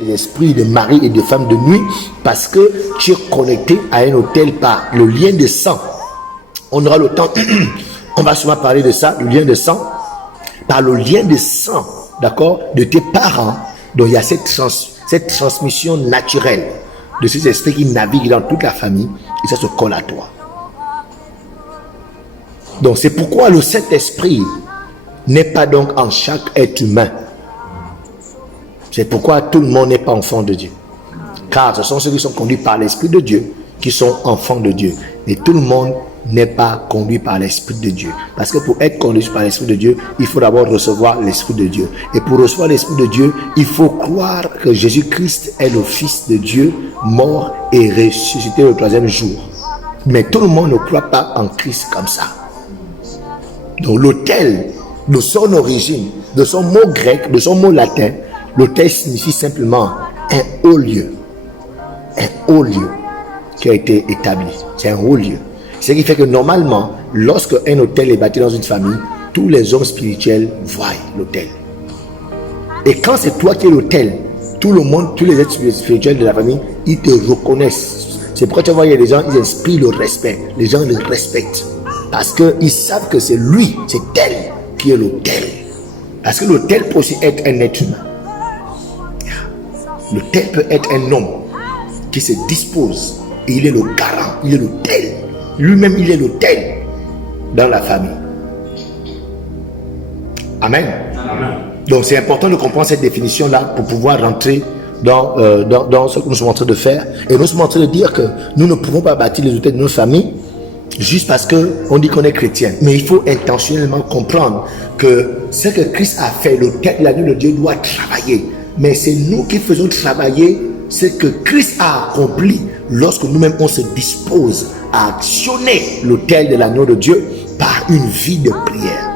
les esprits de mari et de femme de nuit parce que tu es connecté à un autel par le lien de sang. On aura le temps, on va souvent parler de ça, le lien de sang, par le lien de sang, d'accord, de tes parents. Donc il y a cette transmission naturelle de ces esprits qui naviguent dans toute la famille et ça se colle à toi. Donc c'est pourquoi le Saint-Esprit n'est pas donc en chaque être humain. C'est pourquoi tout le monde n'est pas enfant de Dieu. Car ce sont ceux qui sont conduits par l'Esprit de Dieu qui sont enfants de Dieu. Mais tout le monde n'est pas conduit par l'Esprit de Dieu. Parce que pour être conduit par l'Esprit de Dieu, il faut d'abord recevoir l'Esprit de Dieu. Et pour recevoir l'Esprit de Dieu, il faut croire que Jésus-Christ est le Fils de Dieu, mort et ressuscité le troisième jour. Mais tout le monde ne croit pas en Christ comme ça. Donc l'autel, de son origine, de son mot grec, de son mot latin, l'autel signifie simplement un haut lieu. Un haut lieu qui a été établi. C'est un haut lieu. Ce qui fait que normalement, lorsque un autel est bâti dans une famille, tous les hommes spirituels voient l'autel. Et quand c'est toi qui es l'autel, tout le monde, tous les êtres spirituels de la famille, ils te reconnaissent. C'est pourquoi tu vois, il y a des gens, ils inspirent le respect. Les gens le respectent. Parce qu'ils savent que c'est lui, c'est elle qui est l'autel. Parce que l'autel peut aussi être un être humain. L'autel peut être un homme qui se dispose et il est le garant, il est l'autel. Lui-même, il est l'autel dans la famille. Amen. Amen. Donc, c'est important de comprendre cette définition-là pour pouvoir rentrer dans ce que nous sommes en train de faire. Et nous sommes en train de dire que nous ne pouvons pas bâtir les autels de nos familles juste parce qu'on dit qu'on est chrétien. Mais il faut intentionnellement comprendre que ce que Christ a fait, l'autel de l'agneau de Dieu doit travailler. Mais c'est nous qui faisons travailler ce que Christ a accompli lorsque nous-mêmes on se dispose à actionner l'autel de l'agneau de Dieu par une vie de prière.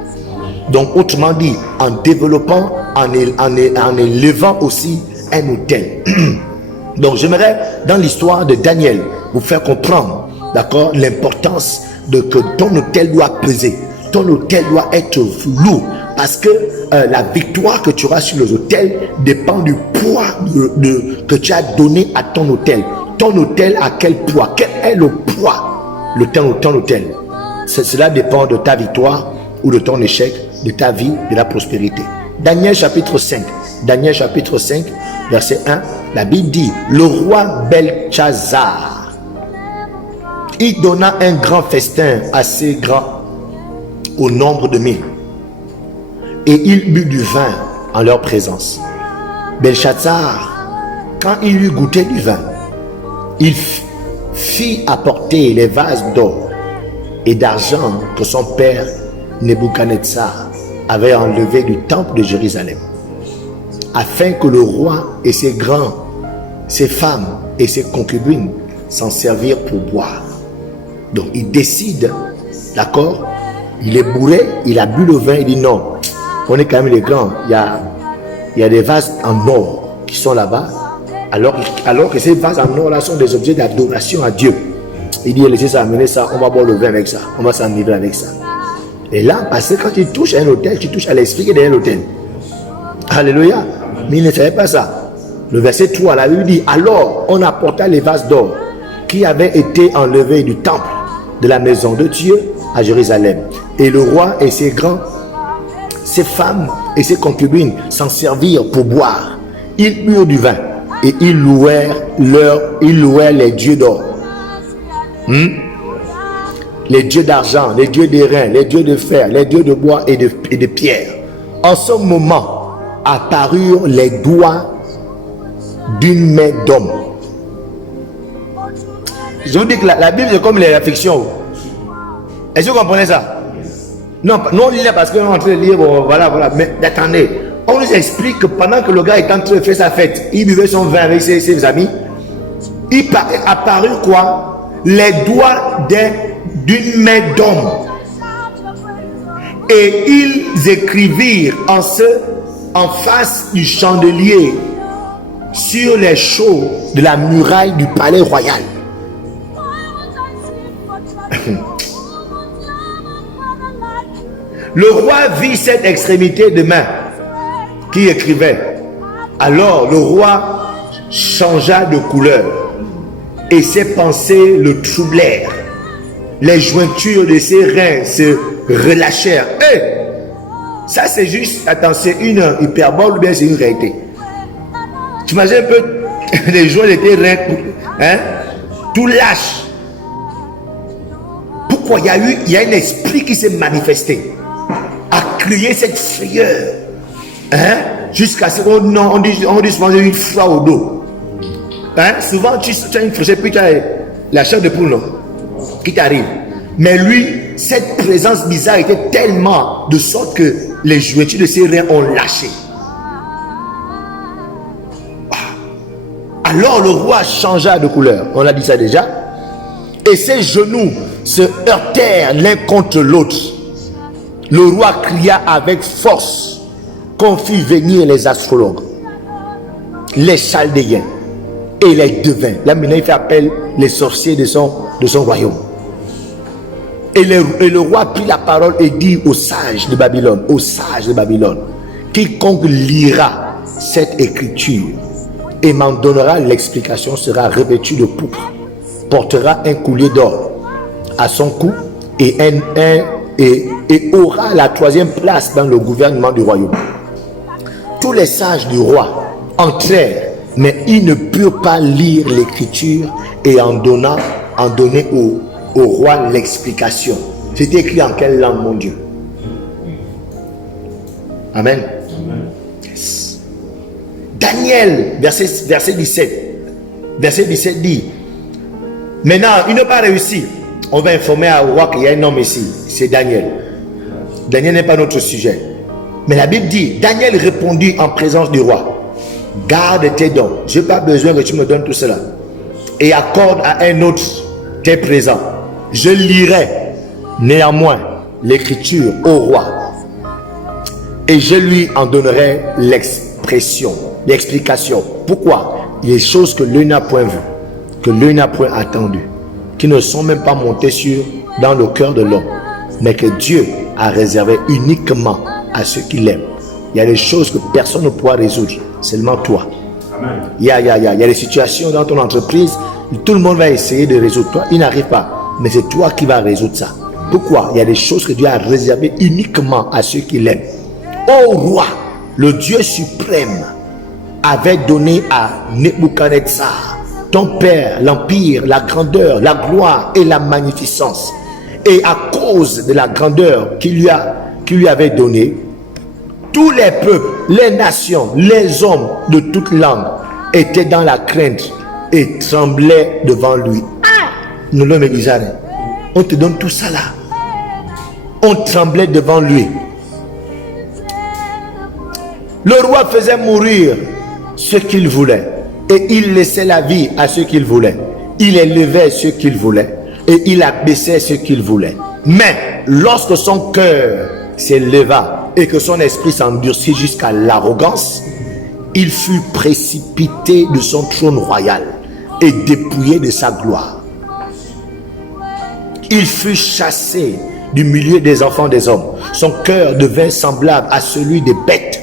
Donc autrement dit, en développant, en élevant aussi un autel. Donc j'aimerais dans l'histoire de Daniel vous faire comprendre, d'accord, l'importance de que ton autel doit peser, ton autel doit être lourd. Parce que la victoire que tu auras sur les autels dépend du poids que tu as donné à ton autel. Ton autel a quel poids? Quel est le poids de ton autel? Cela dépend de ta victoire ou de ton échec, de ta vie, de la prospérité. Daniel chapitre 5. Daniel chapitre 5, verset 1. La Bible dit, le roi Belchazzar, il donna un grand festin assez grand au nombre de 1000. Et il but du vin en leur présence. Belchazzar, quand il eut goûté du vin, il fit apporter les vases d'or et d'argent que son père Nebuchadnezzar avait enlevés du temple de Jérusalem, afin que le roi et ses grands, ses femmes et ses concubines s'en servirent pour boire. Donc il décide, d'accord, il est bourré, il a bu le vin, il dit non, on est quand même les grands, il y a des vases en or qui sont là-bas, alors que ces vases en or là sont des objets d'adoration à Dieu. Il dit, laissez ça, amenez ça, on va boire le vin avec ça, on va s'enivrer avec ça. Et là, parce que quand tu touches à un autel, tu touches à l'esprit qui est derrière l'autel. Alléluia. Mais il ne savait pas ça. Le verset 3, la Bible dit, alors on apporta les vases d'or qui avaient été enlevés du temple de la maison de Dieu à Jérusalem. Et le roi et ses grands, ses femmes et ses concubines s'en servirent pour boire. Ils burent du vin et ils louèrent les dieux d'or, les dieux d'argent, les dieux d'airain, les dieux de fer, les dieux de bois et de pierre. En ce moment apparurent les doigts d'une main d'homme. Je vous dis que la Bible c'est comme les réflexions. Est-ce que vous comprenez ça? Non, on lit là parce qu'on est en train de lire, bon, voilà. Mais attendez, on nous explique que pendant que le gars est en train de faire sa fête, il buvait son vin avec ses amis, il apparut quoi? Les doigts d'une main d'homme. Et ils écrivirent en face du chandelier sur les chaux de la muraille du palais royal. Le roi vit cette extrémité de main qui écrivait. Alors le roi changea de couleur et ses pensées le troublèrent. Les jointures de ses reins se relâchèrent. Ça c'est juste, attention, une hyperbole ou bien c'est une réalité. Tu imagines un peu les joints de tes reins, hein, tout lâche. Pourquoi? Il y a un esprit qui s'est manifesté, a créé cette frayeur, hein, jusqu'à ce qu'on dit une foi au dos. Hein? Souvent tu as une frayeur, puis tu as la chair de poule, non, qui t'arrive. Mais lui, cette présence bizarre était tellement de sorte que les jointures de ses reins ont lâché. Alors le roi changea de couleur, on l'a dit ça déjà, et ses genoux se heurtèrent l'un contre l'autre. Le roi cria avec force qu'on fit venir les astrologues, les chaldéens et les devins. Là maintenant il fait appel les sorciers de son royaume. Et le roi prit la parole et dit aux sages de Babylone, quiconque lira cette écriture et m'en donnera l'explication sera revêtu de pourpre, portera un collier d'or à son cou et aura la 3e place dans le gouvernement du royaume. Tous les sages du roi entrèrent, mais ils ne purent pas lire l'écriture et en donner au roi l'explication. C'est écrit en quelle langue, mon Dieu? Amen. Yes. Daniel, verset 17. Verset 17 dit, maintenant, il n'a pas réussi. On va informer au roi qu'il y a un homme ici. C'est Daniel. Daniel n'est pas notre sujet. Mais la Bible dit, Daniel répondit en présence du roi, garde tes dons. Je n'ai pas besoin que tu me donnes tout cela. Et accorde à un autre tes présents. Je lirai néanmoins l'écriture au roi. Et je lui en donnerai l'explication. Pourquoi? Les choses que l'œil n'a point vues, que l'œil n'a point attendues, qui ne sont même pas montées dans le cœur de l'homme, mais que Dieu a réservé uniquement à ceux qui l'aiment. Il y a des choses que personne ne pourra résoudre, seulement toi. Amen. Il y a des situations dans ton entreprise, tout le monde va essayer de résoudre. Toi, il n'arrive pas, mais c'est toi qui vas résoudre ça. Pourquoi? Il y a des choses que Dieu a réservées uniquement à ceux qui l'aiment. Ô roi, le Dieu suprême avait donné à Nebuchadnezzar, ton père, l'empire, la grandeur, la gloire et la magnificence. Et à cause de la grandeur qu'il lui avait donnée, tous les peuples, les nations, les hommes de toute langue étaient dans la crainte et tremblaient devant lui. Nous l'homme bizarre. On te donne tout ça là. On tremblait devant lui. Le roi faisait mourir ce qu'il voulait et il laissait la vie à ceux qu'il voulait. Il élevait ceux qu'il voulait et il abaissait ceux qu'il voulait. Mais lorsque son cœur s'éleva et que son esprit s'endurcit jusqu'à l'arrogance, il fut précipité de son trône royal et dépouillé de sa gloire. Il fut chassé du milieu des enfants des hommes. Son cœur devint semblable à celui des bêtes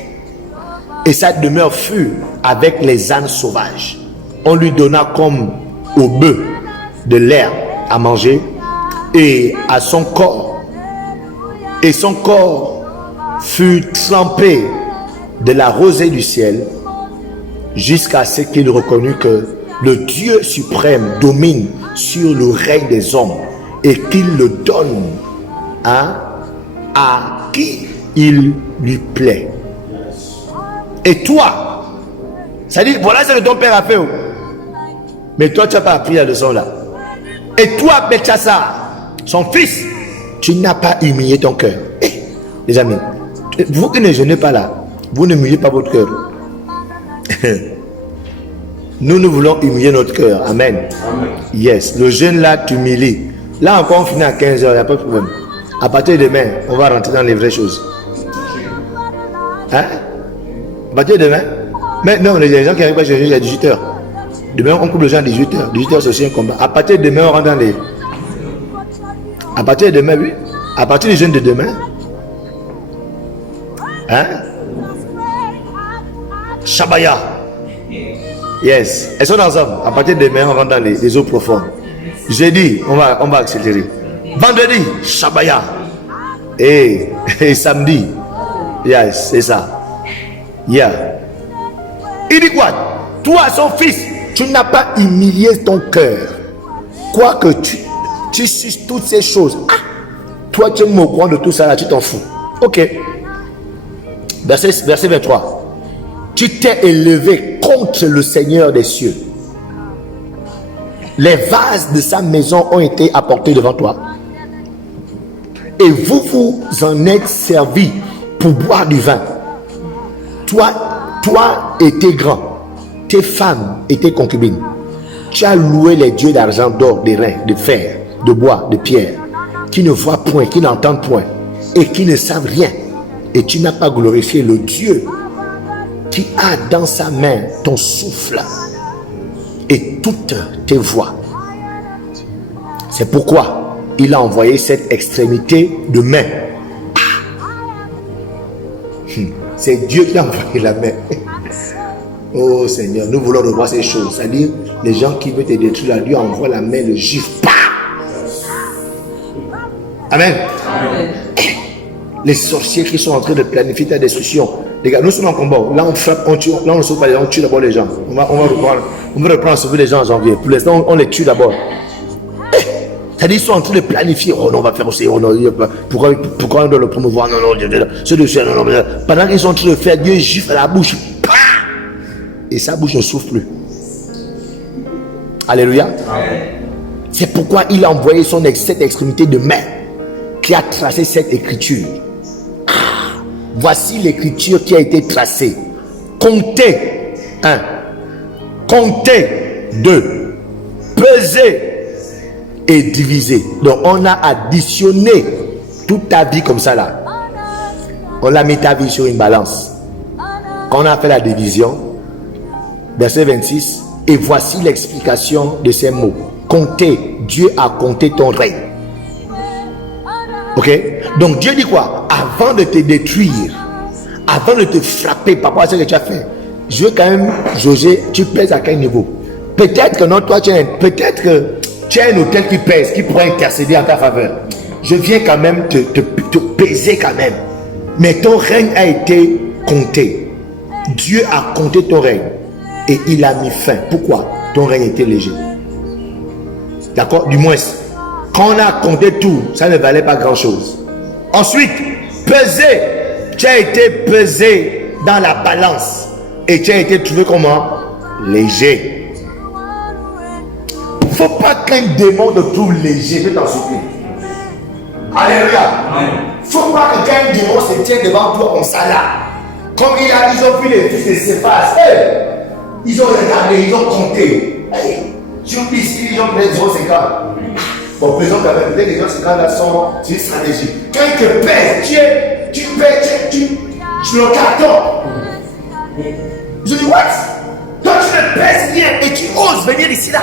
et sa demeure fut avec les ânes sauvages. On lui donna comme au bœuf de l'herbe à manger et à son corps. Et son corps fut trempé de la rosée du ciel jusqu'à ce qu'il reconnut que le Dieu suprême domine sur le règne des hommes et qu'il le donne à qui il lui plaît. Et toi, ça dit, voilà ce que ton père a fait. Mais toi, tu n'as pas appris la leçon là. Et toi, Belchassar, son fils, tu n'as pas humilié ton cœur. Les amis, vous qui ne jeûnez pas là, vous n'humiliez pas votre cœur. Nous voulons humilier notre cœur. Amen. Amen. Yes, le jeûne là, tu humilies. Là encore, on finit à 15h, il n'y a pas de problème. À partir de demain, on va rentrer dans les vraies choses. Hein? À partir de demain? Mais non, les gens qui arrivent à jeûner à 18h. Demain, on coupe les gens à 18h. 18h, c'est aussi un combat. À partir de demain, on rentre dans les... À partir de demain, oui. À partir du jeûne de demain. Hein? Shabaya. Yes. Elles sont ensemble. À partir de demain, on rentre dans les eaux profondes. Jeudi, on va accélérer. Vendredi, Shabaya. Et samedi, yes, c'est ça. Yeah. Il dit quoi? Toi, son fils, tu n'as pas humilié ton cœur. Quoique tu suces toutes ces choses. Ah, toi, tu es au courant de tout ça, là, tu t'en fous. Ok. Verset 23. Tu t'es élevé contre le Seigneur des cieux. Les vases de sa maison ont été apportés devant toi. Et vous vous en êtes servi pour boire du vin. Toi et tes grands, tes femmes et tes concubines. Tu as loué les dieux d'argent, d'or, de reins, de fer, de bois, de pierre, qui ne voient point, qui n'entendent point, et qui ne savent rien. Et tu n'as pas glorifié le Dieu qui a dans sa main ton souffle et toutes tes voix. C'est pourquoi il a envoyé cette extrémité de main. C'est Dieu qui a envoyé la main. Oh Seigneur, nous voulons revoir ces choses. C'est-à-dire, les gens qui veulent te détruire, Dieu envoie la main, le gifle. Amen. Amen. Les sorciers qui sont en train de planifier ta destruction. Les gars, nous sommes en combat. Là, on frappe, on tue. Là, on ne sauve pas les gens, on tue d'abord les gens. On va reprendre, sauver les gens en janvier. Pour l'instant, on les tue d'abord. C'est-à-dire, ils sont en train de planifier. Oh non, on va faire aussi. Oh non, pourquoi on doit le promouvoir? Non, non, ce de faire. Non, non. Pendant qu'ils sont en train de faire, Dieu gifle à la bouche. Et sa bouche ne souffle plus. Alléluia. C'est pourquoi il a envoyé cette extrémité de main qui a tracé cette écriture. Voici l'écriture qui a été tracée. Comptez 1, comptez 2, pesez et divisez. Donc on a additionné toute ta vie comme ça là. On a mis ta vie sur une balance. Quand on a fait la division, verset 26, et voici l'explication de ces mots. Comptez, Dieu a compté ton règne. Ok? Donc Dieu dit quoi? Avant de te détruire, avant de te frapper par rapport à ce que tu as fait, je veux quand même jauger, tu pèses à quel niveau? Peut-être que non, toi peut-être que tu as un hôtel qui pèse, qui pourrait intercéder en ta faveur. Je viens quand même te peser quand même. Mais ton règne a été compté. Dieu a compté ton règne et il a mis fin. Pourquoi? Ton règne était léger. D'accord? Du moins, quand on a compté tout, ça ne valait pas grand-chose. Ensuite, peser. Tu as été pesé dans la balance et tu as été trouvé comment? Léger. Il ne faut pas qu'un démon te trouve léger, je t'en supplie. Alléluia. Il ne faut pas que quand un démon se tienne devant toi comme ça là. Comme ils ont vu les fils de Céphas. Ils ont regardé, ils ont compté. Tu oublies ici, ils ont pris 0,50. Bon, faisons quand même, peut-être les gens, c'est quand là sont une stratégie. Quand ils te pèsent, tu le carton. Je dis, what? Toi, tu me pèses bien et tu oses venir ici là.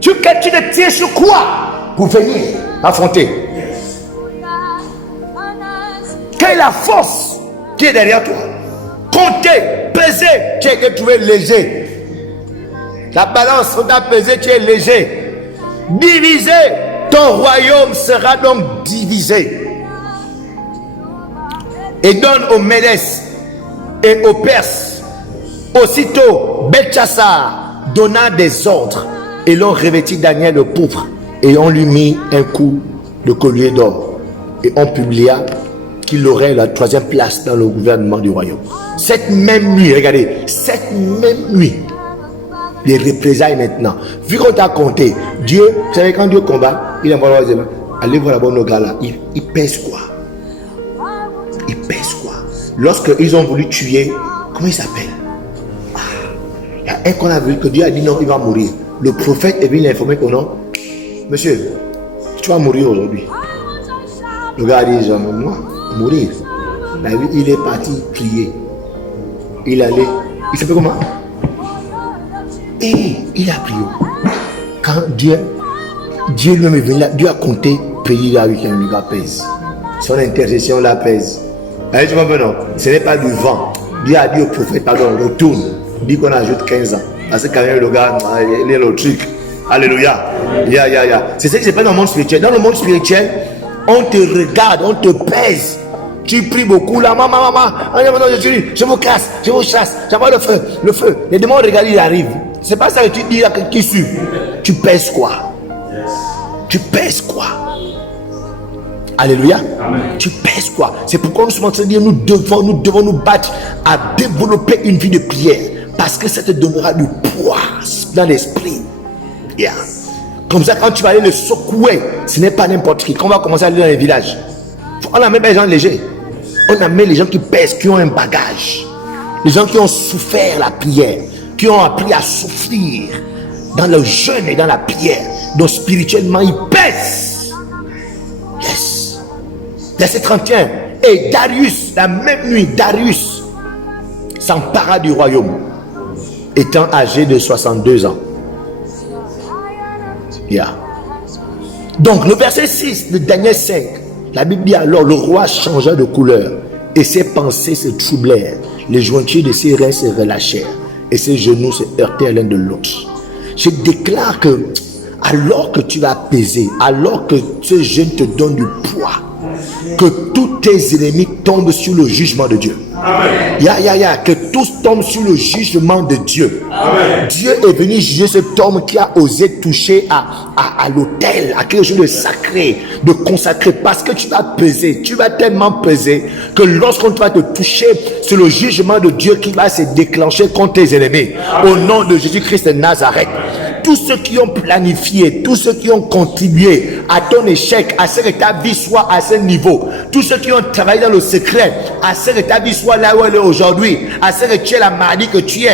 Tu te tiens sur quoi pour venir affronter? Quelle est la force qui est derrière toi? Compter, peser, tu as été trouvé léger. La balance, on t'a pesé, tu es léger. Divisé, ton royaume sera donc divisé. Et donne aux Médès et aux Perses. Aussitôt, Belchassar donna des ordres et l'on revêtit Daniel de pourpre et on lui mit un coup de collier d'or. Et on publia qu'il aurait la 3e place dans le gouvernement du royaume. Cette même nuit, regardez, cette même nuit, les représailles maintenant. Vu qu'on t'a compté, Dieu, vous savez, quand Dieu combat, il envoie les hommes. Allez voir d'abord nos gars là. Ils pèsent quoi? Ils pèsent quoi? Lorsqu'ils ont voulu tuer, comment il s'appelle? Il y a un qu'on a vu que Dieu a dit non, il va mourir. Le prophète est venu l'informer que non. Monsieur, tu vas mourir aujourd'hui. Le gars a dit, moi, mourir. Il est parti prier. Il allait. Il s'appelle comment? Et il a prié. Quand Dieu lui-même est venu là, Dieu a compté pays là avec un gars pèse. Son intercession la pèse. Allez, tu vois maintenant, ce n'est pas du vent. Dieu a dit au prophète, pardon, retourne. dit qu'on ajoute 15 ans. Parce que quand même, le gars, il est le truc. Alléluia. C'est ce qui se passe dans le monde spirituel. Dans le monde spirituel, on te regarde, on te pèse. Tu pries beaucoup là, maman, je vous casse, je vous chasse, j'envoie le feu. Les démons regardent, ils arrivent. C'est pas ça que tu dis là, qui suit. Tu pèses quoi? Tu pèses quoi? Alléluia. Amen. Tu pèses quoi? C'est pourquoi nous sommes en train de dire, nous devons nous battre à développer une vie de prière. Parce que ça te donnera du poids dans l'esprit. Yeah. Comme ça, quand tu vas aller le secouer, ce n'est pas n'importe qui. Quand on va commencer à aller dans les villages, on amène les gens légers. On amène les gens qui pèsent, qui ont un bagage. Les gens qui ont souffert la prière, qui ont appris à souffrir dans le jeûne et dans la prière. Donc spirituellement, ils pèsent. Yes. Verset 31. Et Darius, la même nuit, Darius s'empara du royaume, étant âgé de 62 ans. Yeah. Donc le verset 6 de Daniel 5, la Bible dit alors le roi changea de couleur et ses pensées se troublèrent, les jointures de ses reins se relâchèrent et ses genoux se heurtèrent l'un de l'autre. Je déclare que alors que tu vas peser, alors que ce jeûne te donne du poids, que tous tes ennemis tombent sur le jugement de Dieu. Amen. Que tous tombent sur le jugement de Dieu. Amen. Dieu est venu juger cet homme qui a osé toucher à l'autel, à quelque chose de sacré, de consacré, parce que tu vas peser, tu vas tellement peser que lorsqu'on va te toucher, c'est le jugement de Dieu qui va se déclencher contre tes ennemis. Amen. Au nom de Jésus-Christ de Nazareth. Tous ceux qui ont planifié, tous ceux qui ont contribué à ton échec, à ce que ta vie soit à ce niveau, tous ceux qui ont travaillé dans le secret, à ce que ta vie soit là où elle est aujourd'hui, à ce que tu es la maladie que tu es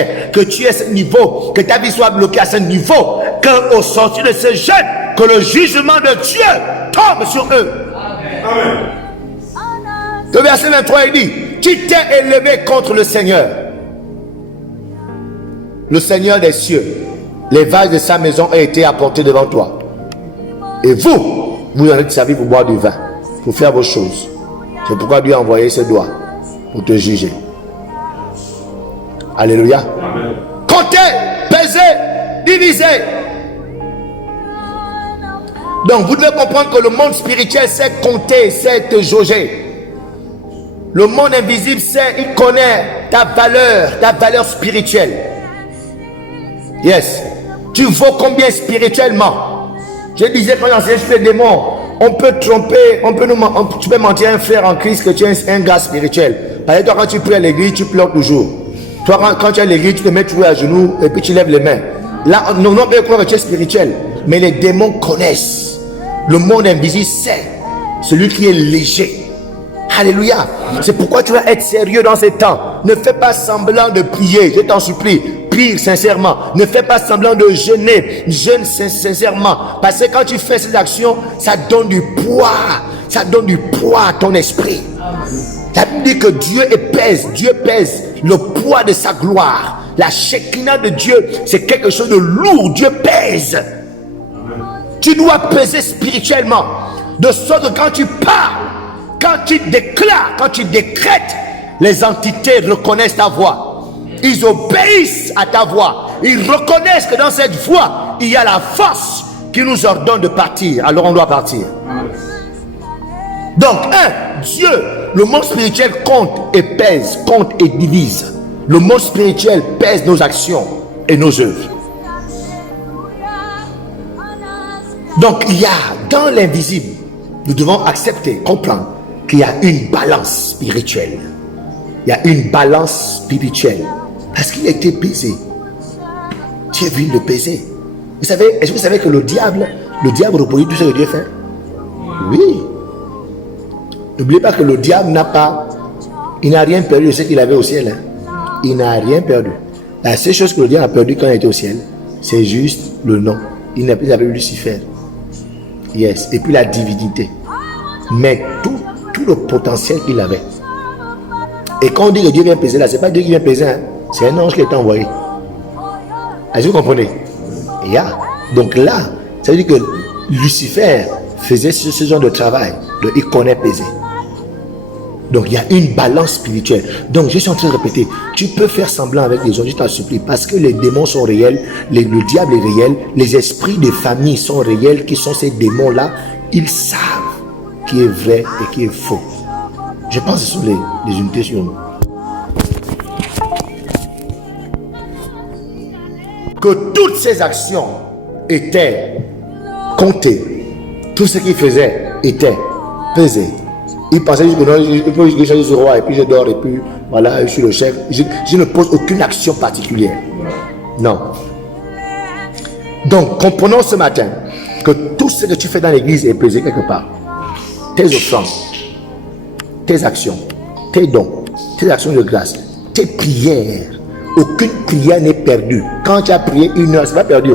à ce niveau, que ta vie soit bloquée à ce niveau, qu'au sortir de ce jeûne, que le jugement de Dieu tombe sur eux. Amen. Le verset 23, il dit, tu t'es élevé contre le Seigneur des cieux. Les vases de sa maison ont été apportés devant toi. Et vous en êtes servis pour boire du vin, pour faire vos choses. C'est pourquoi Dieu a envoyé ses doigts pour te juger. Alléluia. Amen. Comptez, pesez, divisez. Donc vous devez comprendre que le monde spirituel sait compter, sait te jauger. Le monde invisible sait, il connaît ta valeur spirituelle. Yes. Tu vaux combien spirituellement? Je disais quand j'enseignais sur les démons, on peut tromper, tu peux mentir à un frère en Christ que tu es un gars spirituel. Parce que toi, quand tu pries à l'église, tu pleures toujours. Toi, quand tu es à l'église, tu te mets toujours à genoux et puis tu lèves les mains. Là, non, on peut croire que tu es spirituel. Mais les démons connaissent. Le monde invisible sait. Celui qui est léger. Alléluia. C'est pourquoi tu vas être sérieux dans ces temps. Ne fais pas semblant de prier, je t'en supplie. Prie sincèrement. Ne fais pas semblant de jeûner. Jeûne sincèrement. Parce que quand tu fais ces actions, ça donne du poids. Ça donne du poids à ton esprit. Ça veut dire que Dieu pèse le poids de sa gloire. La Shekinah de Dieu, c'est quelque chose de lourd. Dieu pèse. Tu dois peser spirituellement. De sorte que quand tu parles, quand tu déclares, quand tu décrètes, les entités reconnaissent ta voix. Ils obéissent à ta voix. Ils reconnaissent que dans cette voix, il y a la force qui nous ordonne de partir. Alors on doit partir. Donc, Dieu, le monde spirituel compte et pèse, compte et divise. Le monde spirituel pèse nos actions et nos œuvres. Donc, il y a dans l'invisible, nous devons accepter, comprendre qu'il y a une balance spirituelle. Il y a une balance spirituelle. Parce qu'il a été pesé. Dieu est venu le peser. Vous savez, est-ce que vous savez que le diable reproduit tout ce que Dieu fait? Oui. N'oubliez pas que le diable il n'a rien perdu de ce qu'il avait au ciel. Il n'a rien perdu. La seule chose que le diable a perdu quand il était au ciel, c'est juste le nom. Il n'a plus appelé Lucifer. Yes. Et puis la divinité. Mais tout le potentiel qu'il avait. Et quand on dit que Dieu vient peser là, c'est pas Dieu qui vient peser, hein. C'est un ange qui est envoyé. Est-ce que vous comprenez? Donc là, ça veut dire que Lucifer faisait ce genre de travail. Il connaît peser. Donc il y a une balance spirituelle. Donc je suis en train de répéter, tu peux faire semblant avec les autres, je t'en supplie, parce que les démons sont réels, le diable est réel, les esprits des familles sont réels, qui sont ces démons-là, ils savent qui est vrai et qui est faux. Je pense que ce sont les unités sur nous. Que toutes ces actions étaient comptées. Tout ce qu'il faisait était pesé. Il pensait que je peux changer ce roi et puis je dors et puis voilà, je suis le chef. Je ne pose aucune action particulière. Non. Donc, comprenons ce matin que tout ce que tu fais dans l'église est pesé quelque part. Tes offrandes, tes actions, tes dons, tes actions de grâce, tes prières. Aucune prière n'est perdue. Quand tu as prié 1 heure, c'est pas perdu.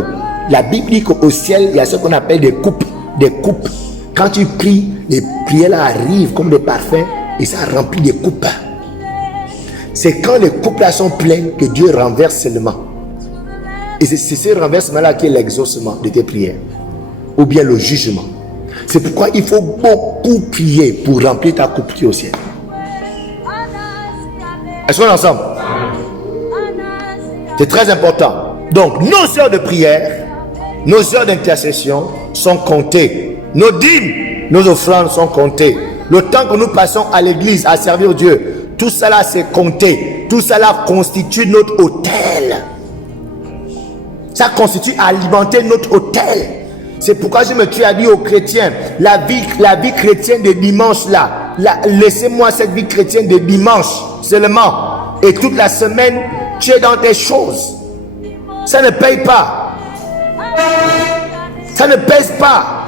La Bible dit qu'au ciel, il y a ce qu'on appelle des coupes. Des coupes. Quand tu pries, les prières là arrivent comme des parfums et ça remplit des coupes. C'est quand les coupes là sont pleines que Dieu renverse seulement. Et c'est ce renversement là qui est l'exaucement de tes prières. Ou bien le jugement. C'est pourquoi il faut beaucoup prier pour remplir ta coupe qui est au ciel. Est-ce qu'on est ensemble? C'est très important. Donc, nos heures de prière, nos heures d'intercession sont comptées. Nos dîmes, nos offrandes sont comptées. Le temps que nous passons à l'église à servir Dieu, tout cela c'est compté. Tout cela constitue notre autel. Ça constitue alimenter notre autel. C'est pourquoi je me suis dit aux chrétiens, la vie chrétienne de dimanche là, laissez-moi cette vie chrétienne de dimanche seulement. Et toute la semaine, tu es dans tes choses. Ça ne paye pas. Ça ne pèse pas.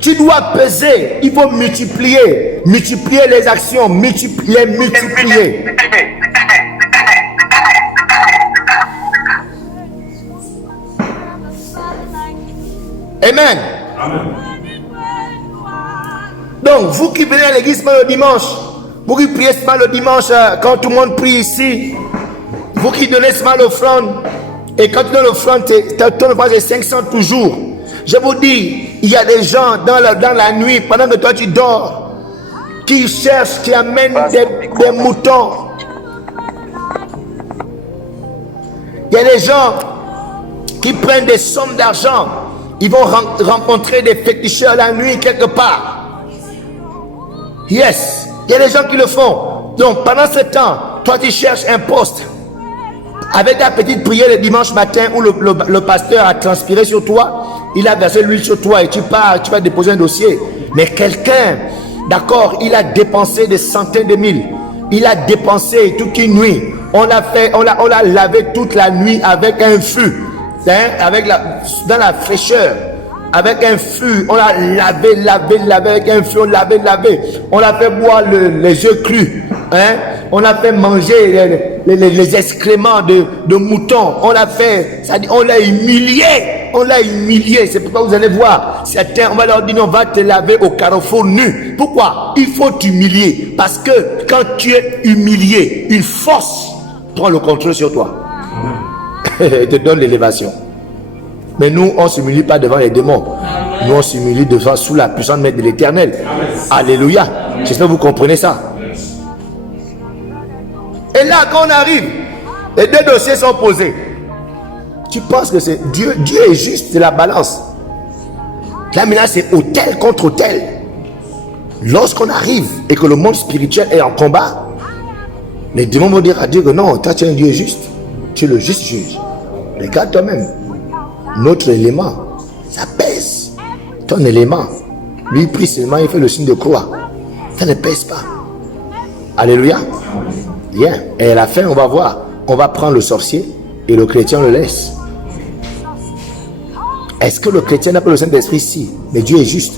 Tu dois peser. Il faut multiplier. Multiplier les actions. Multiplier. Amen. Donc, vous qui venez à l'église le dimanche, vous qui priez le dimanche quand tout le monde prie ici, vous qui donnez l'offrande, et quand tu donnes l'offrande, ton offrande est 500 toujours. Je vous dis, il y a des gens dans la nuit, pendant que toi tu dors, qui cherchent, qui amènent des moutons. Il y a des gens qui prennent des sommes d'argent. Ils vont rencontrer des féticheurs la nuit quelque part. Yes, il y a des gens qui le font. Donc pendant ce temps, toi tu cherches un poste. Avec ta petite prière le dimanche matin où le pasteur a transpiré sur toi, il a versé l'huile sur toi et tu pars, tu vas déposer un dossier. Mais quelqu'un, d'accord, il a dépensé des centaines de mille. Il a dépensé toute une nuit. On l'a lavé toute la nuit avec un fût. Dans la fraîcheur, avec un fût, on l'a lavé avec un fût, on l'a fait boire les œufs crus, on l'a fait manger les excréments de moutons, on l'a humilié, c'est pourquoi vous allez voir, certains, on va leur dire, on va te laver au carrefour nu. Pourquoi? Il faut t'humilier, parce que quand tu es humilié, une force prend le contrôle sur toi. Il te donne l'élévation. Mais nous, on ne s'humilie pas devant les démons. Nous, on s'humilie sous la puissante main de l'Éternel. Alléluia. J'espère que vous comprenez ça. Et là, quand on arrive, les deux dossiers sont posés. Tu penses que c'est Dieu est juste, c'est la balance. Là, maintenant, c'est autel contre autel. Lorsqu'on arrive et que le monde spirituel est en combat, les démons vont dire à Dieu que non, toi, tu es un Dieu juste. Tu es le juste juge. Regarde toi-même. Notre élément, ça pèse. Ton élément, lui prie seulement, il fait le signe de croix. Ça ne pèse pas. Alléluia. Bien. Et à la fin, on va voir. On va prendre le sorcier et le chrétien le laisse. Est-ce que le chrétien n'a pas le Saint-Esprit? Si. Mais Dieu est juste.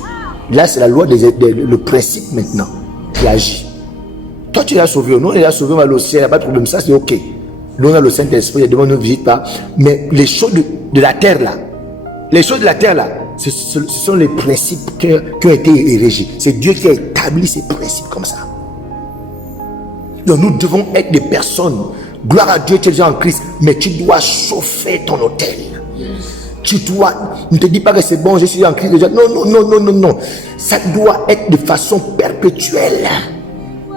Là, c'est la loi, le principe maintenant qui agit. Toi, tu l'as sauvé. Nous, on l'a sauvé, on va aller au ciel. Il n'y a pas de problème. Ça, c'est OK. Nous, on a le Saint-Esprit. Les démons ne nous visitent pas. Mais les choses de la terre, là, ce sont les principes qui ont été érigés. C'est Dieu qui a établi ces principes comme ça. Donc, nous devons être des personnes. Gloire à Dieu, tu es déjà en Christ. Mais tu dois chauffer ton autel. Tu dois, ne te dis pas que c'est bon, je suis en Christ déjà. Non. Ça doit être de façon perpétuelle.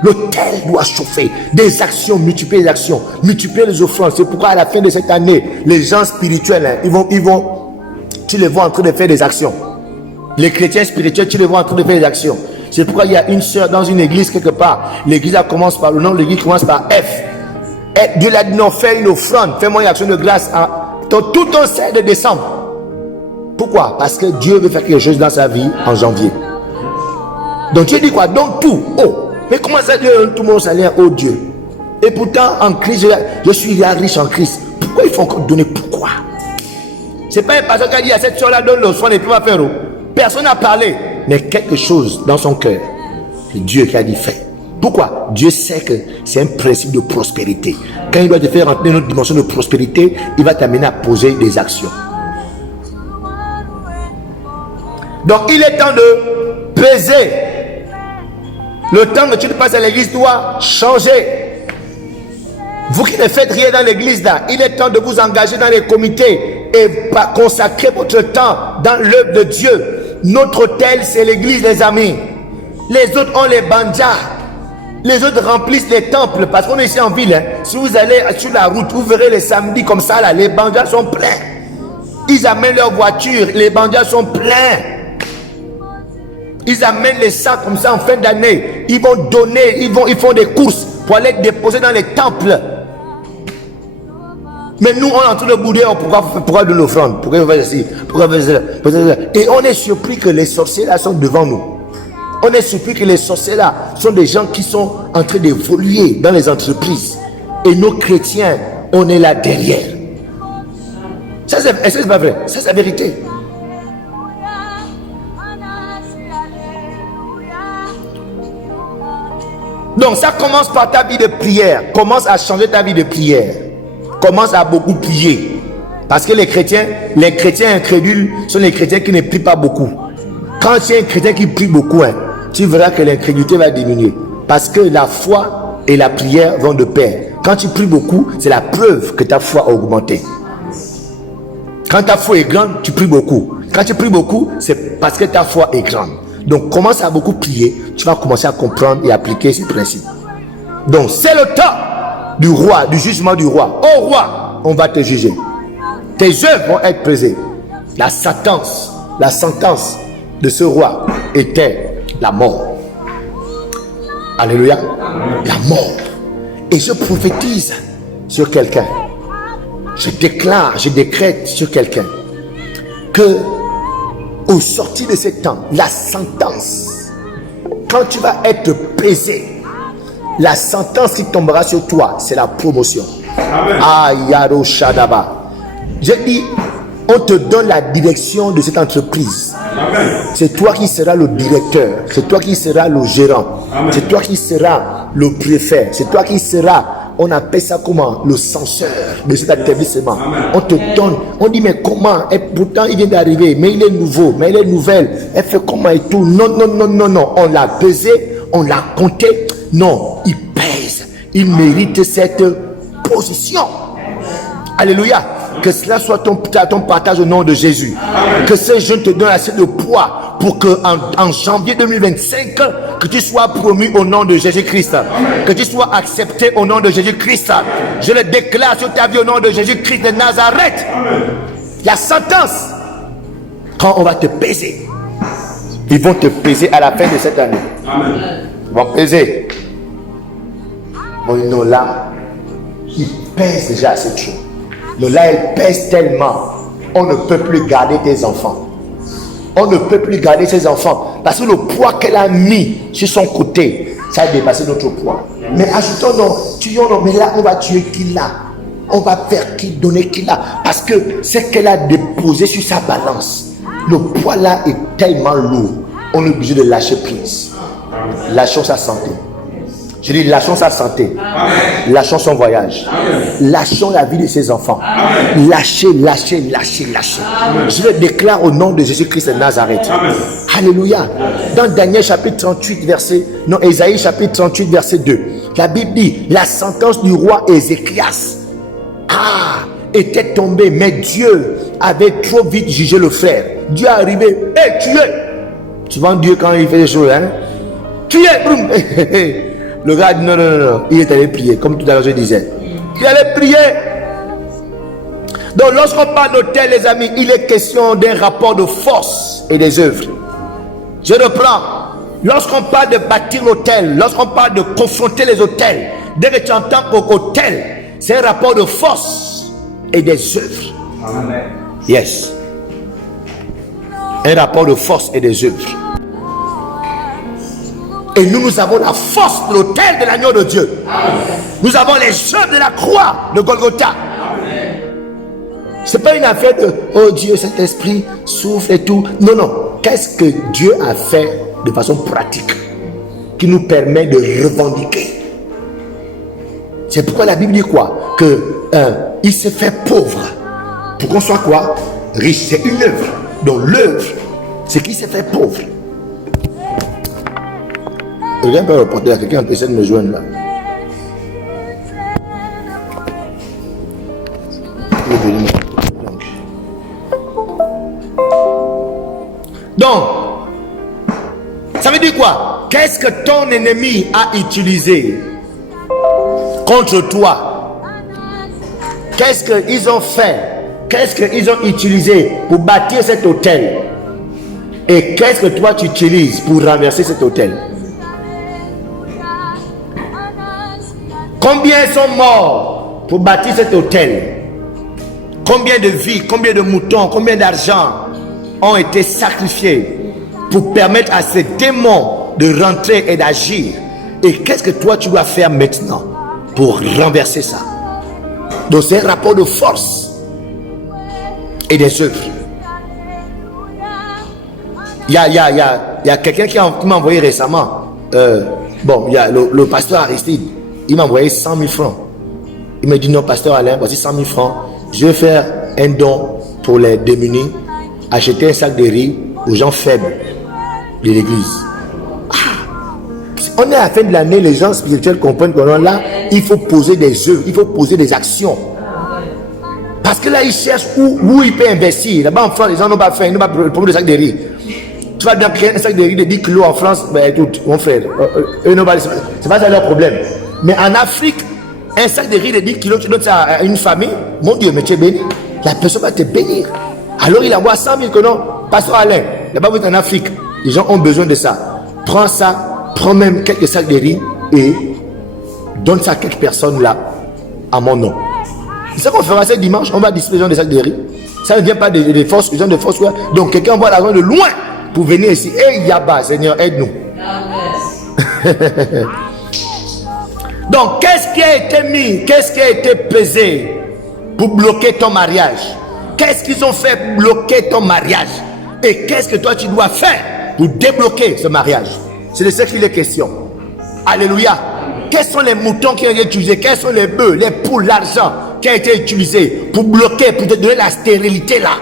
L'autel doit chauffer. Des actions, multiplier les actions, multiplier les offrandes. C'est pourquoi à la fin de cette année, les gens spirituels, tu les vois en train de faire des actions. Les chrétiens spirituels, tu les vois en train de faire des actions. C'est pourquoi il y a une sœur dans une église quelque part. L'église commence par le nom, l'église commence par F. Et Dieu l'a dit non, fais une offrande, fais-moi une action de grâce tout ton 7 de décembre. Pourquoi? Parce que Dieu veut faire quelque chose dans sa vie en janvier. Donc Dieu dit quoi? Donc tout. Oh, mais comment ça Dieu tout mon salaire? Oh Dieu. Et pourtant en Christ, je suis riche en Christ. Pourquoi il faut encore donner? Pourquoi? C'est pas un pasteur qui a dit à cette soeur-là donne l'offrande et puis va faire. Personne n'a parlé. Mais quelque chose dans son cœur. C'est Dieu qui a dit fais. Pourquoi? Dieu sait que c'est un principe de prospérité. Quand il doit te faire rentrer dans une dimension de prospérité, il va t'amener à poser des actions. Donc il est temps de peser. Le temps que tu passes à l'église doit changer. Vous qui ne faites rien dans l'église là, il est temps de vous engager dans les comités et consacrer votre temps dans l'œuvre de Dieu. Notre hôtel, c'est l'église, les amis. Les autres ont les banjas. Les autres remplissent les temples parce qu'on est ici en ville. Hein. Si vous allez sur la route, vous verrez les samedis comme ça, là, les banjas sont pleins. Ils amènent leurs voitures, les banjas sont pleins. Ils amènent les sacs comme ça en fin d'année. Ils vont donner, ils font des courses pour aller déposer dans les temples. Mais nous, on est en train de bouder. Pourquoi de l'offrande? Pourquoi faire ceci? Pourquoi faire cela? Et on est surpris que les sorciers là sont devant nous. On est surpris que les sorciers là sont des gens qui sont en train d'évoluer dans les entreprises. Et nos chrétiens, on est là derrière. Ça, est-ce que c'est pas vrai? Ça, c'est la vérité. Donc ça commence par ta vie de prière. Commence à changer ta vie de prière. Commence à beaucoup prier. Parce que les chrétiens incrédules sont les chrétiens qui ne prient pas beaucoup. Quand tu es un chrétien qui prie beaucoup, hein, tu verras que l'incrédulité va diminuer. Parce que la foi et la prière vont de pair. Quand tu pries beaucoup, c'est la preuve que ta foi a augmenté. Quand ta foi est grande, tu pries beaucoup. Quand tu pries beaucoup, c'est parce que ta foi est grande. Donc commence à beaucoup prier, tu vas commencer à comprendre et appliquer ces principes. Donc c'est le temps du roi, du jugement du roi. Oh roi, on va te juger. Tes œuvres vont être pesées. La sentence de ce roi était la mort. Alléluia. La mort. Et je prophétise sur quelqu'un. Je déclare, je décrète sur quelqu'un que au sortir de ce temps, la sentence, quand tu vas être pesé, la sentence qui tombera sur toi, c'est la promotion. Ayaro Shadaba. Je dis, on te donne la direction de cette entreprise. C'est toi qui seras le directeur, c'est toi qui seras le gérant, c'est toi qui seras le préfet, c'est toi qui seras, on appelle ça comment, le censeur de cet établissement. On te donne, on dit mais comment, et pourtant il vient d'arriver, mais il est nouveau, mais il est nouvelle, elle fait comment et tout. Non, non, non, non, non, on l'a pesé, on l'a compté. Non, il pèse, il mérite cette position. Alléluia. Que cela soit ton partage au nom de Jésus. Amen. Que ce jeune te donne assez de poids pour que en janvier 2025, que tu sois promu au nom de Jésus-Christ. Que tu sois accepté au nom de Jésus-Christ. Je le déclare sur ta vie au nom de Jésus-Christ de Nazareth. Amen. La sentence, quand on va te peser, ils vont te peser à la fin de cette année. Amen. Ils vont peser. Bon, non, là, ils pèsent déjà assez de choses. Mais là, elle pèse tellement. On ne peut plus garder tes enfants. On ne peut plus garder ses enfants. Parce que le poids qu'elle a mis sur son côté, ça a dépassé notre poids. Mais ajoutons, non, tuons, non, mais là, on va tuer qui là. On va faire qui, donner qui là. Parce que ce qu'elle a déposé sur sa balance, le poids là est tellement lourd. On est obligé de lâcher prise. Lâchons sa santé. Je dis, lâchons sa santé. Amen. Lâchons son voyage. Amen. Lâchons la vie de ses enfants. Amen. Lâchez. Amen. Je le déclare au nom de Jésus-Christ de Nazareth. Amen. Alléluia. Dans Daniel chapitre 38, Ésaïe chapitre 38, verset 2. La Bible dit, la sentence du roi Ézéchias était tombée, mais Dieu avait trop vite jugé le frère. Dieu est arrivé, tué. Tu vois Dieu quand il fait des choses, hein? Tué, boum. Le gars dit non, non, non, non. Il est allé prier, comme tout à l'heure je disais. Il allait prier. Donc lorsqu'on parle d'autel, les amis, il est question d'un rapport de force et des œuvres. Je reprends. Lorsqu'on parle de bâtir l'autel, lorsqu'on parle de confronter les autels, dès que tu entends qu'autel, c'est un rapport de force et des œuvres. Amen. Yes. Un rapport de force et des œuvres. Et nous avons la force de l'autel de l'agneau de Dieu. Amen. Nous avons les œuvres de la croix de Golgotha. Ce n'est pas une affaire de oh Dieu, cet esprit souffle et tout. Non, non. Qu'est-ce que Dieu a fait de façon pratique qui nous permet de revendiquer? C'est pourquoi la Bible dit quoi? Que il s'est fait pauvre pour qu'on soit quoi? Riche. C'est une œuvre. Donc l'œuvre, c'est qu'il s'est fait pauvre. Quelqu'un peut reporter à quelqu'un qui essaie de me joindre là. Donc, ça veut dire quoi? Qu'est-ce que ton ennemi a utilisé contre toi? Qu'est-ce qu'ils ont fait? Qu'est-ce qu'ils ont utilisé pour bâtir cet hôtel? Et qu'est-ce que toi tu utilises pour renverser cet hôtel? Combien sont morts pour bâtir cet hôtel? Combien de vies, combien de moutons, combien d'argent ont été sacrifiés pour permettre à ces démons de rentrer et d'agir? Et qu'est-ce que toi tu dois faire maintenant pour renverser ça? Donc c'est un rapport de force et des œuvres. Il y a quelqu'un qui m'a envoyé récemment. Il y a le pasteur Aristide. Il m'a envoyé 100 000 francs. Il m'a dit non, pasteur Alain, voici 100 000 francs. Je vais faire un don pour les démunis, acheter un sac de riz aux gens faibles de l'église. On est à la fin de l'année, les gens spirituels comprennent que là, il faut poser des œuvres, il faut poser des actions. Parce que là, ils cherchent où ils peuvent investir. Là-bas en France, les gens n'ont pas faim, ils n'ont pas le problème de sac de riz. Tu vas donc créer un sac de riz de 10 kilos en France, ben écoute, mon frère, eux n'ont pas, c'est pas ça leur problème. Mais en Afrique, un sac de riz de 10 kilos, tu donnes ça à une famille, mon Dieu, mais tu es béni. La personne va te bénir. Alors il envoie 100 000 que non, pasteur Alain, là-bas vous êtes en Afrique, les gens ont besoin de ça. Prends ça, prends même quelques sacs de riz et donne ça à quelques personnes là, à mon nom. C'est ça qu'on fera ce dimanche, on va distribuer des sacs de riz. Ça ne vient pas des forces, des gens de force. Donc quelqu'un envoie l'argent de loin pour venir ici. Hey Yaba, Seigneur, aide-nous. Donc, qu'est-ce qui a été mis, qu'est-ce qui a été pesé pour bloquer ton mariage? Qu'est-ce qu'ils ont fait pour bloquer ton mariage? Et qu'est-ce que toi tu dois faire pour débloquer ce mariage? C'est de ce qu'il est question. Alléluia. Quels sont les moutons qui ont été utilisés? Quels sont les bœufs, les poules, l'argent qui a été utilisé pour bloquer, pour te donner la stérilité là?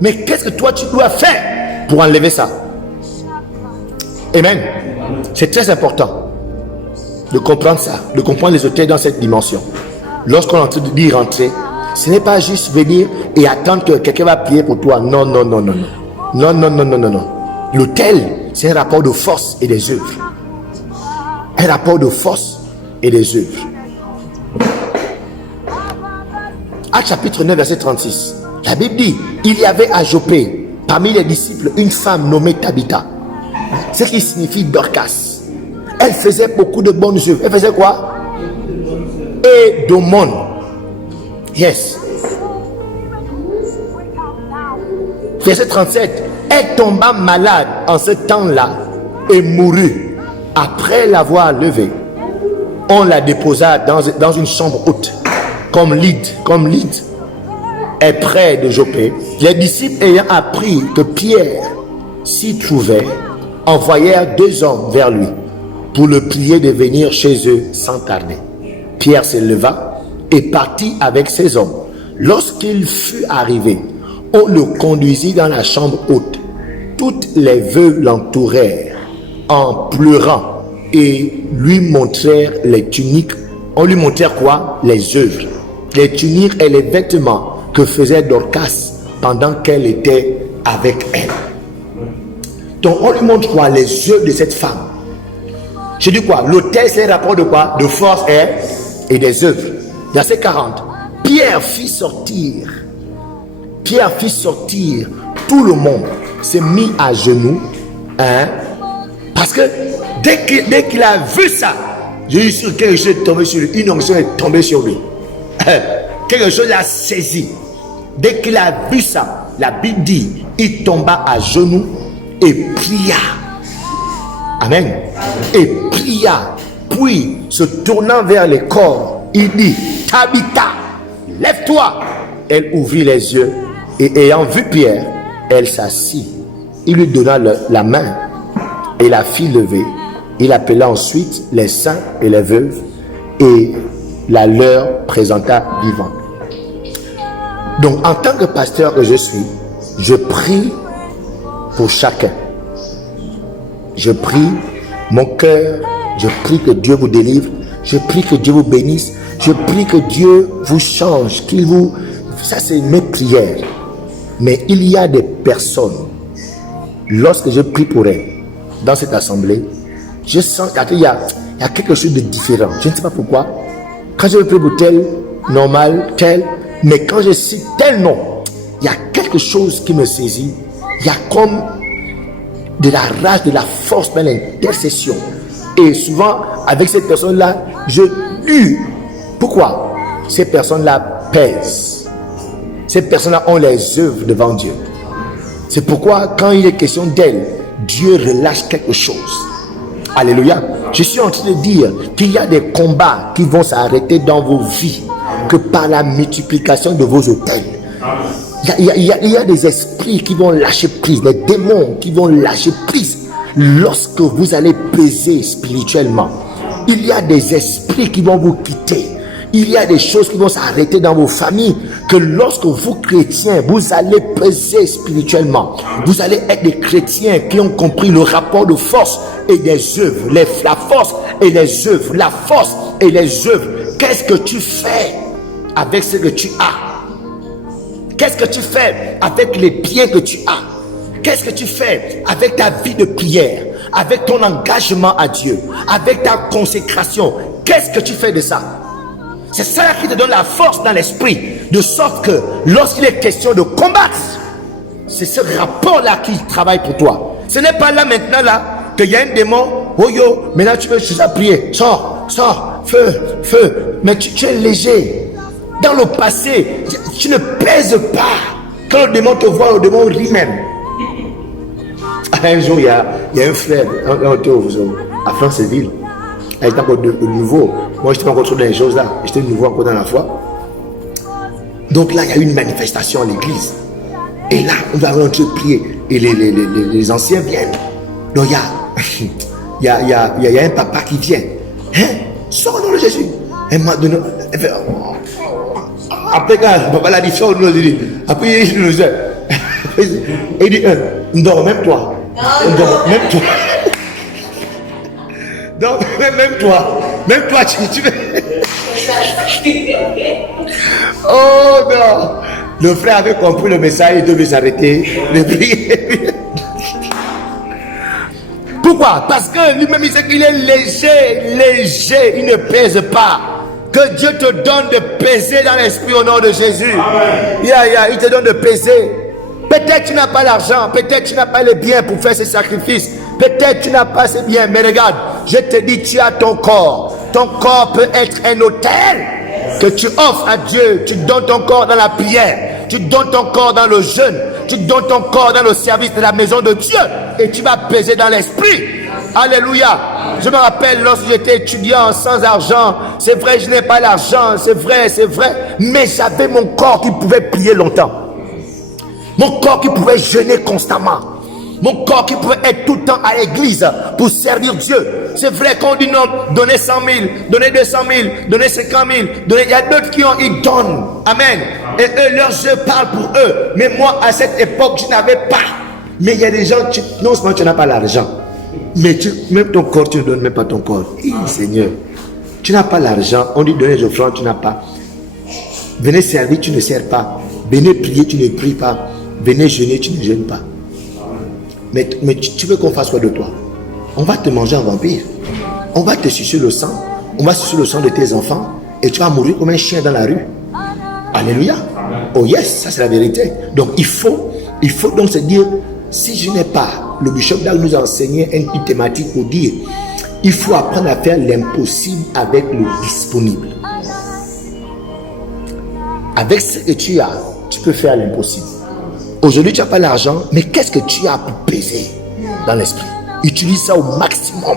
Mais qu'est-ce que toi tu dois faire pour enlever ça? Amen. C'est très important de comprendre ça, de comprendre les autels dans cette dimension. Lorsqu'on est en train d'y rentrer, ce n'est pas juste venir et attendre que quelqu'un va prier pour toi. Non, non, non, non, non. Non, non, non, non, non, non. L'autel, c'est un rapport de force et des œuvres. Un rapport de force et des œuvres. Actes chapitre 9, verset 36. La Bible dit, il y avait à Joppé, parmi les disciples, une femme nommée Tabitha. Ce qui signifie Dorcas. Elle faisait beaucoup de bonnes œuvres. Elle faisait quoi? Et d'aumône. Yes. Verset 37. Elle tomba malade en ce temps-là et mourut. Après l'avoir levée, on la déposa dans une chambre haute, comme Lyd est près de Joppé. Les disciples ayant appris que Pierre s'y trouvait, envoyèrent 2 hommes vers lui pour le prier de venir chez eux sans tarder. Pierre se leva et partit avec ses hommes. Lorsqu'il fut arrivé, on le conduisit dans la chambre haute. Toutes les veuves l'entourèrent en pleurant et lui montrèrent les tuniques. On lui montrait quoi? Les œuvres, les tuniques et les vêtements que faisait Dorcas pendant qu'elle était avec elle. Donc on lui montre quoi? Les œuvres de cette femme. Je dis quoi? L'autel, c'est un rapport de quoi? De force et des œuvres. Verset 40. Pierre fit sortir tout le monde, s'est mis à genoux, hein, parce que dès qu'il a vu ça, j'ai eu sur quelque chose est tombé sur lui, une onction est tombée sur lui. Quelque chose l'a saisi. Dès qu'il a vu ça, la Bible dit, il tomba à genoux et pria. Amen. Et pria. Puis, se tournant vers les corps, il dit, Tabitha, lève-toi. Elle ouvrit les yeux et ayant vu Pierre, elle s'assit. Il lui donna la main et la fit lever. Il appela ensuite les saints et les veuves et la leur présenta vivante. Donc, en tant que pasteur que je suis, je prie pour chacun. Je prie mon cœur, je prie que Dieu vous délivre, je prie que Dieu vous bénisse, je prie que Dieu vous change, qu'il vous... Ça, c'est une prière. Mais il y a des personnes, lorsque je prie pour elles, dans cette assemblée, je sens qu'il y a quelque chose de différent. Je ne sais pas pourquoi. Quand je prie pour tel, normal, tel, mais quand je cite tel nom, il y a quelque chose qui me saisit. Il y a comme de la rage, de la force dans l'intercession. Et souvent, avec cette personne-là, je lue. Pourquoi? Ces personnes-là pèsent. Ces personnes-là ont les œuvres devant Dieu. C'est pourquoi, quand il est question d'elles, Dieu relâche quelque chose. Alléluia. Je suis en train de dire qu'il y a des combats qui vont s'arrêter dans vos vies que par la multiplication de vos autels. Il y a des esprits qui vont lâcher prise, des démons qui vont lâcher prise lorsque vous allez peser spirituellement. Il y a des esprits qui vont vous quitter. Il y a des choses qui vont s'arrêter dans vos familles, que lorsque vous chrétiens, vous allez peser spirituellement. Vous allez être des chrétiens qui ont compris le rapport de force et des œuvres. La force et les œuvres. La force et les œuvres. Qu'est-ce que tu fais avec ce que tu as? Qu'est-ce que tu fais avec les biens que tu as? Qu'est-ce que tu fais avec ta vie de prière? Avec ton engagement à Dieu? Avec ta consécration? Qu'est-ce que tu fais de ça? C'est ça qui te donne la force dans l'esprit, de sorte que lorsqu'il est question de combattre, c'est ce rapport-là qui travaille pour toi. Ce n'est pas là maintenant là qu'il y a un démon. Oh yo, maintenant tu veux juste prier. Sors, feu. Mais tu es léger. Dans le passé, tu ne pèses pas. Quand le démon te voit, le démon rit même. Un jour, il y a un frère à Franceville. Il était encore de nouveau. Moi, je n'étais pas encore trop dans les choses là. J'étais de nouveau encore dans la foi. Donc là, il y a eu une manifestation à l'église. Et là, on va rentrer prier. Et les anciens viennent. Donc il y a un papa qui vient. Hein? Sors au nom de Jésus. Et m'a donné. Après, quand le papa l'a dit, sors au nom de Jésus. Après, il dit, non, même toi. Même toi. Donc, même toi, tu veux. Oh non! Le frère avait compris le message, il devait s'arrêter de prier. Pourquoi? Parce que lui-même, il sait qu'il est léger, il ne pèse pas. Que Dieu te donne de peser dans l'esprit au nom de Jésus. Il te donne de peser. Peut-être tu n'as pas l'argent, peut-être tu n'as pas le bien pour faire ce sacrifice. Peut-être tu n'as pas ces biens, mais regarde, je te dis, tu as ton corps. Ton corps peut être un autel que tu offres à Dieu. Tu donnes ton corps dans la prière, tu donnes ton corps dans le jeûne, tu donnes ton corps dans le service de la maison de Dieu, et tu vas peser dans l'esprit. Alléluia. Je me rappelle lorsque j'étais étudiant sans argent, c'est vrai, je n'ai pas l'argent, c'est vrai, mais j'avais mon corps qui pouvait prier longtemps. Mon corps qui pouvait jeûner constamment. Mon corps qui pouvait être tout le temps à l'église pour servir Dieu. C'est vrai qu'on dit non, donnez 100 000, donnez 200 000, donnez 50 000. Il y a d'autres qui ils donnent. Amen. Et eux, leurs yeux parlent pour eux. Mais moi, à cette époque, je n'avais pas. Mais il y a des gens, non seulement tu n'as pas l'argent, mais même ton corps, tu ne donnes même pas ton corps. Seigneur, tu n'as pas l'argent. On dit donner les offrandes, tu n'as pas. Venez servir, tu ne sers pas. Venez prier, tu ne pries pas. Venez jeûner, tu ne jeûnes pas. Mais tu veux qu'on fasse quoi de toi? On va te manger en vampire. On va te sucer le sang, on va sucer le sang de tes enfants et tu vas mourir comme un chien dans la rue. Alléluia. Oh yes, ça c'est la vérité. Donc il faut donc se dire, si je n'ai pas, le bishop nous a enseigné une thématique pour dire, il faut apprendre à faire l'impossible avec le disponible. Avec ce que tu as, tu peux faire l'impossible. Aujourd'hui, tu n'as pas l'argent, mais qu'est-ce que tu as pour peser dans l'esprit? Utilise ça au maximum.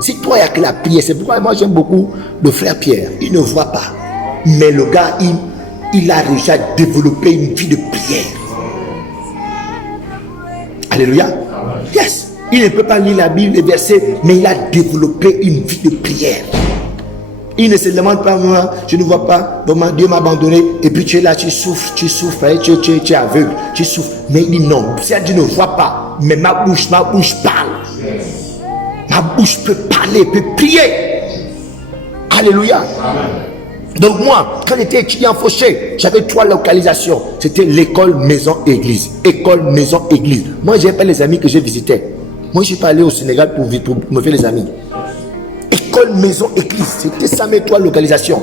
Si toi, il n'y a que la prière, c'est pourquoi moi j'aime beaucoup le frère Pierre. Il ne voit pas. Mais le gars, il a déjà développé une vie de prière. Alléluia. Yes. Il ne peut pas lire la Bible, les versets, mais il a développé une vie de prière. Il ne se demande pas, moi, je ne vois pas, vraiment, Dieu m'a abandonné, et puis tu es là, tu souffres, tu es aveugle, tu souffres. Mais il dit non, si Dieu ne voit pas, mais ma bouche parle. Ma bouche peut parler, peut prier. Alléluia. Amen. Donc moi, quand j'étais étudiant en Fauché, j'avais 3 localisations. C'était l'école, maison, église. École, maison, église. Moi, je n'avais pas les amis que je visitais. Moi, je ne suis pas allé au Sénégal pour me faire les amis. École, maison, église. C'était ça mes 3 localisations.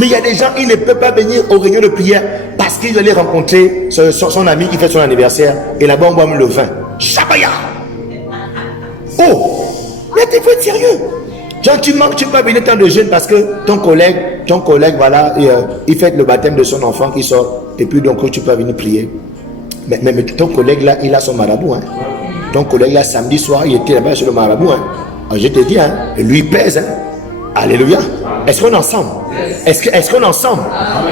Mais il y a des gens, ils ne peuvent pas venir aux réunions de prière parce qu'ils allaient rencontrer son ami qui fait son anniversaire. Et là-bas, on boit le vin. Chabaya. Oh, mais tu faut être sérieux. Genre, tu manques, tu peux pas venir tant de jeunes parce que ton collègue, voilà, il fait le baptême de son enfant qui sort. Et puis, donc, tu peux venir prier. Mais ton collègue là, il a son marabout. Hein. Ton collègue là, samedi soir, il était là-bas sur le marabout. Hein. Alors, je te dis, hein, lui pèse. Hein. Alléluia. Est-ce qu'on est ensemble? Est-ce qu'on est ensemble?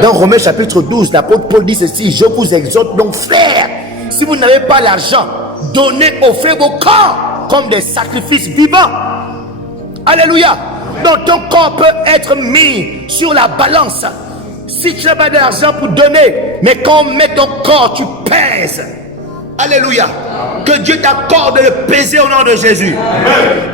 Dans Romains chapitre 12, l'apôtre Paul dit ceci: je vous exhorte donc, frères, si vous n'avez pas l'argent, donnez, offrez vos corps comme des sacrifices vivants. Alléluia. Donc ton corps peut être mis sur la balance. Si tu n'as pas d'argent pour donner, mais quand on met ton corps, tu pèses. Alléluia. Que Dieu t'accorde de le peser au nom de Jésus.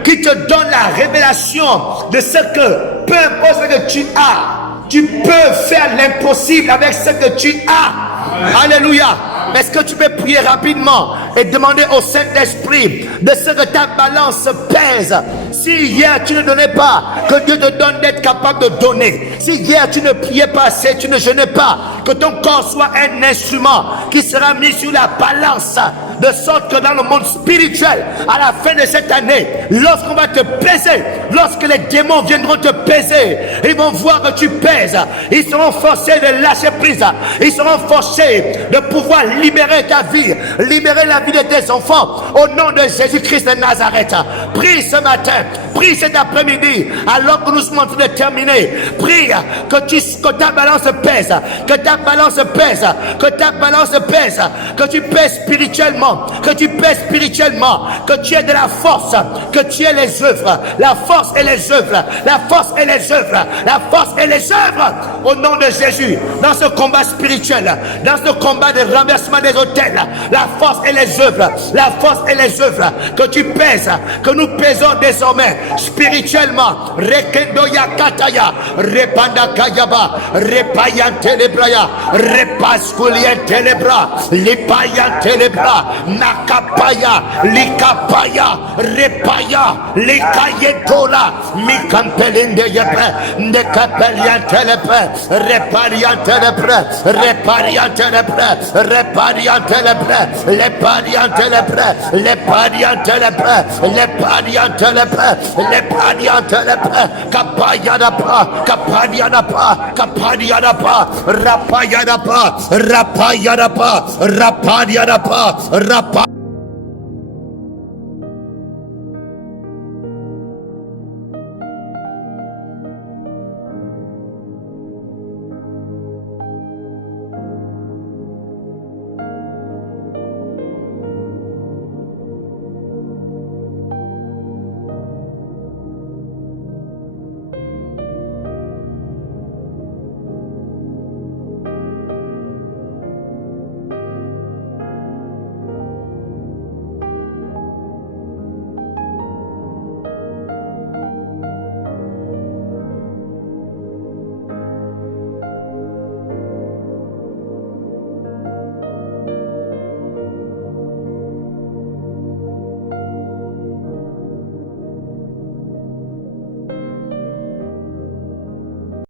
Qui te donne la révélation de ce que, peu importe ce que tu as, tu peux faire l'impossible avec ce que tu as. Alléluia. Est-ce que tu peux prier rapidement et demander au Saint-Esprit de ce que ta balance pèse? Si hier tu ne donnais pas, que Dieu te donne d'être capable de donner. Si hier tu ne priais pas assez, tu ne jeûnais pas, que ton corps soit un instrument qui sera mis sur la balance, de sorte que dans le monde spirituel, à la fin de cette année, lorsqu'on va te peser, lorsque les démons viendront te peser, ils vont voir que tu pèses. Ils seront forcés de lâcher prise. Ils seront forcés de pouvoir libérer ta vie, libérer la vie de tes enfants au nom de Jésus-Christ de Nazareth. Prie ce matin, prie cet après-midi, alors que nous sommes en train de terminer. Prie que ta balance pèse, que ta balance pèse, que ta balance pèse, que tu pèses spirituellement, que tu pèses spirituellement, que tu aies de la force, que tu aies les œuvres, la force et les œuvres, la force et les œuvres, la force et les œuvres au nom de Jésus. Dans ce combat spirituel, dans ce combat de renversement des autels, la force et les œuvres, la force et les œuvres, que tu pèses, que nous pèsons désormais spirituellement. Rekendo yakataya, repanda kayaba, repayan telebraya, repaskulien telebra, lipayan telebra, nakapaya, likapaya, repaya, likayetola, mikampelinde yepe, nekapelian telepe, reparian telebre, reparian telebre, reparian telebre, leparian telebre, leparian telebre, leparian telebre, leparian telebre, kapayanapa, kapayanapa, kapayanapa, rapayanapa, rapayanapa, rapayanapa, rapayanapa.